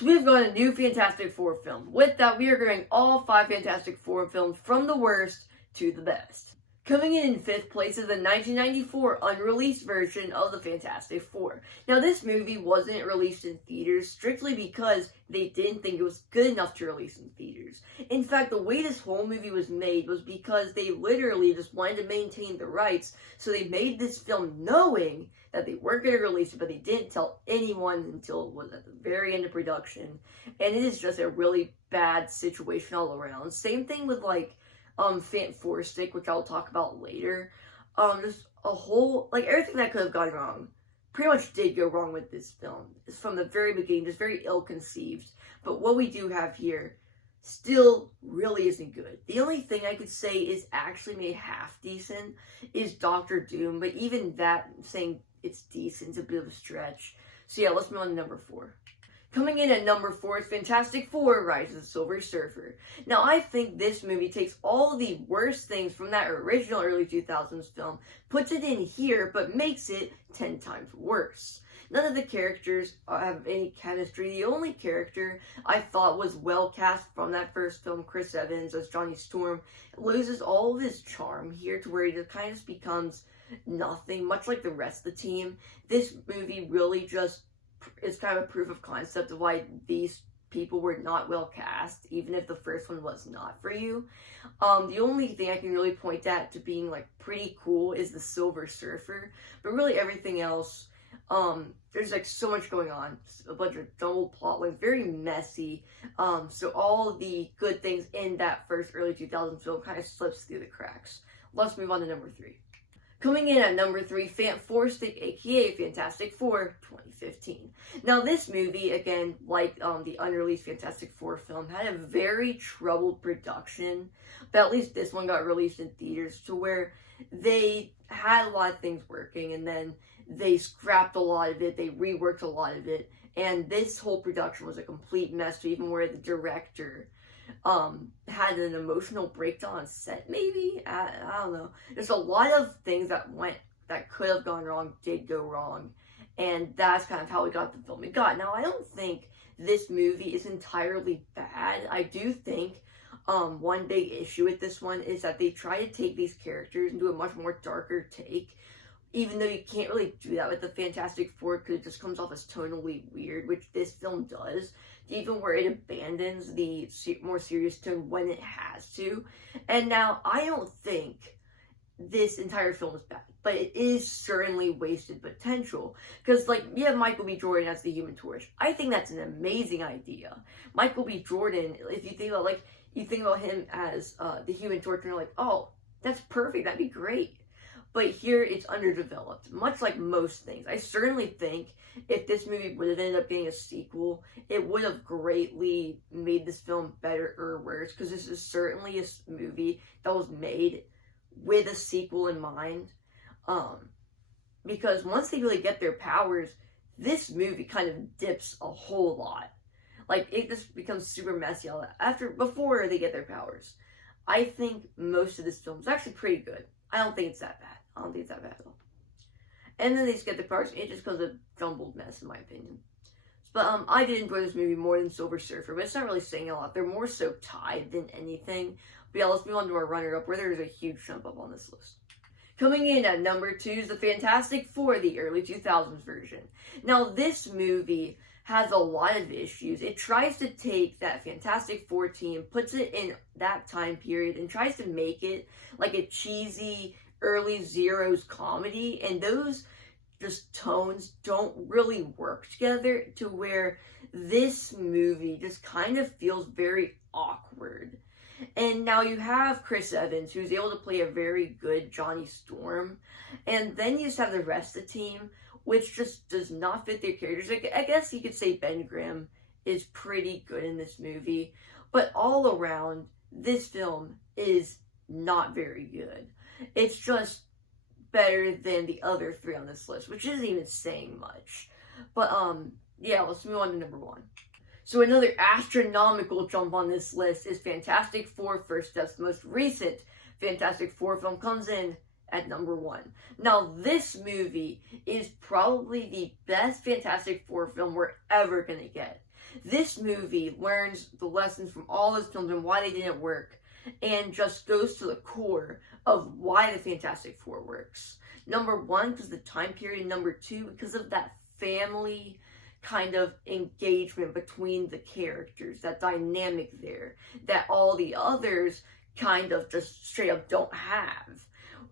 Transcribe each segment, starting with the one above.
So we've got a new Fantastic Four film. With that, we are grading all 5 Fantastic Four films from the worst to the best. Coming in 5th place is the 1994 unreleased version of the Fantastic Four. Now, this movie wasn't released in theaters strictly because they didn't think it was good enough to release in theaters. In fact, the way this whole movie was made was because they literally just wanted to maintain the rights, so they made this film knowing that they weren't going to release it, but they didn't tell anyone until it was at the very end of production. And it is just a really bad situation all around. Same thing with, Fantastic, which I'll talk about later. Just a whole, everything that could have gone wrong pretty much did go wrong with this film. It's from the very beginning, just very ill-conceived. But what we do have here still really isn't good. The only thing I could say is actually made half decent is Doctor Doom, but even that, saying it's decent, is a bit of a stretch. So yeah, let's move on to number 4. Coming in at number 4 is Fantastic Four: Rise of the Silver Surfer. Now, I think this movie takes all of the worst things from that original early 2000s film, puts it in here, but makes it 10 times worse. None of the characters have any chemistry. The only character I thought was well cast from that first film, Chris Evans as Johnny Storm, loses all of his charm here to where he just kind of becomes nothing, much like the rest of the team. This movie really just is kind of a proof of concept of why these people were not well cast, even if the first one was not for you. The only thing I can really point at to being pretty cool is the Silver Surfer, but really everything else, there's so much going on, a bunch of jumbled plot lines, very messy. So all the good things in that first early 2000s film kind of slips through the cracks. Let's move on to number 3. Coming in at number 3, Fantastic, aka Fantastic Four 2015. Now, this movie, again, like the unreleased Fantastic Four film, had a very troubled production, but at least this one got released in theaters to where they had a lot of things working, and then they scrapped a lot of it, they reworked a lot of it, and this whole production was a complete mess, even where the director had an emotional breakdown on set, maybe? I don't know. There's a lot of things that could have gone wrong, did go wrong, and that's kind of how we got the film we got. Now, I don't think this movie is entirely bad. I do think one big issue with this one is that they try to take these characters and do a much more darker take, even though you can't really do that with the Fantastic Four because it just comes off as tonally weird, which this film does, even where it abandons the more serious tone when it has to. And now, I don't think this entire film is bad, but it is certainly wasted potential, because you have Michael B. Jordan as the Human Torch. I think that's an amazing idea. Michael B. Jordan, if you think about him as the Human Torch, and you're like, oh, that's perfect, that'd be great. But here, it's underdeveloped, much like most things. I certainly think if this movie would have ended up being a sequel, it would have greatly made this film better or worse, because this is certainly a movie that was made with a sequel in mind. Because once they really get their powers, this movie kind of dips a whole lot. It just becomes super messy before they get their powers. I think most of this film is actually pretty good. I don't think it's that bad. I don't think it's that bad at all. And then they just get the parts, and it just becomes a jumbled mess, in my opinion. But I did enjoy this movie more than Silver Surfer, but it's not really saying a lot. They're more so tied than anything. But yeah, let's move on to our runner-up, where there's a huge jump up on this list. Coming in at number 2 is the Fantastic Four, the early 2000s version. Now, this movie has a lot of issues. It tries to take that Fantastic Four team, puts it in that time period, and tries to make it like a cheesy early Zeros comedy, and those just tones don't really work together, to where this movie just kind of feels very awkward. And now you have Chris Evans, who's able to play a very good Johnny Storm, and then you just have the rest of the team, which just does not fit their characters. I guess you could say Ben Grimm is pretty good in this movie, but all around, this film is not very good. It's just better than the other 3 on this list, which isn't even saying much. But, yeah, let's move on to number 1. So another astronomical jump on this list is Fantastic Four: First Steps. The most recent Fantastic Four film comes in at number 1. Now, this movie is probably the best Fantastic Four film we're ever gonna get. This movie learns the lessons from all those films and why they didn't work, and just goes to the core of why the Fantastic Four works. Number 1, because of the time period. Number 2, because of that family kind of engagement between the characters, that dynamic there, that all the others kind of just straight up don't have.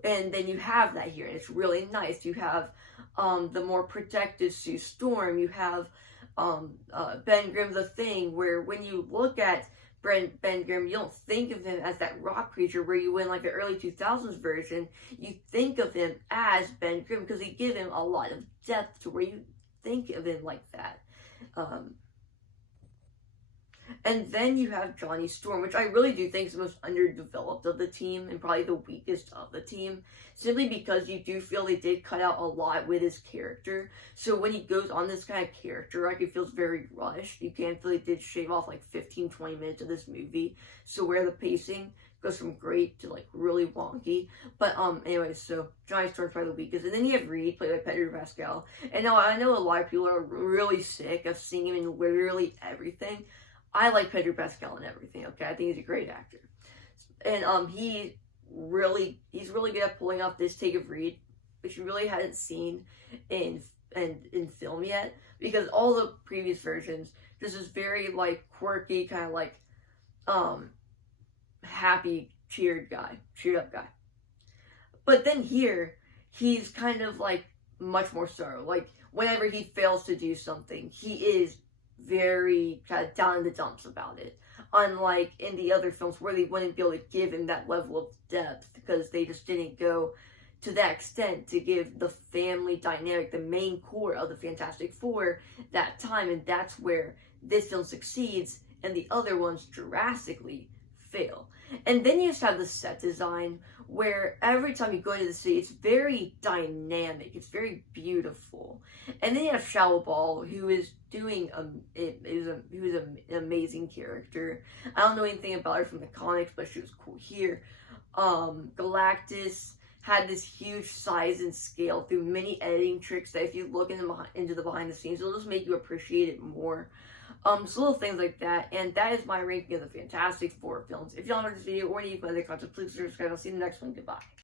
And then you have that here, and it's really nice. You have the more protective Sue Storm. You have Ben Grimm the Thing, where when you look at Ben Grimm, you don't think of him as that rock creature where you win like the early 2000s version. You think of him as Ben Grimm because they give him a lot of depth to where you think of him like that. And then you have Johnny Storm, which I really do think is the most underdeveloped of the team and probably the weakest of the team, simply because you do feel they did cut out a lot with his character. So when he goes on this kind of character arc, it feels very rushed. You can feel they did shave off like 15-20 minutes of this movie, so where the pacing goes from great to like really wonky. But anyway, so Johnny Storm's probably the weakest. And then you have Reed, played by Pedro Pascal. And now I know a lot of people are really sick of seeing him in literally everything. I like Pedro Pascal in everything, okay? I think he's a great actor. And he's really good at pulling off this take of Reed, which you really hadn't seen in film yet, because all the previous versions, this is very like quirky, kind of like happy, cheered up guy. But then here, he's kind of like much more sorrow. Like whenever he fails to do something, he is very kind of down in the dumps about it. Unlike in the other films where they wouldn't be able to give him that level of depth because they just didn't go to that extent to give the family dynamic, the main core of the Fantastic Four, that time. And that's where this film succeeds and the other ones drastically fail. And then you just have the set design where every time you go into the city, it's very dynamic, it's very beautiful. And then you have Shia LaBeouf, who is doing who's an amazing character. I don't know anything about her from the comics, but she was cool here. Galactus had this huge size and scale through many editing tricks that if you look into the behind the scenes, it'll just make you appreciate it more. So little things like that, and that is my ranking of the Fantastic Four films. If y'all enjoyed this video or any other content, please subscribe. I'll see you in the next one. Goodbye.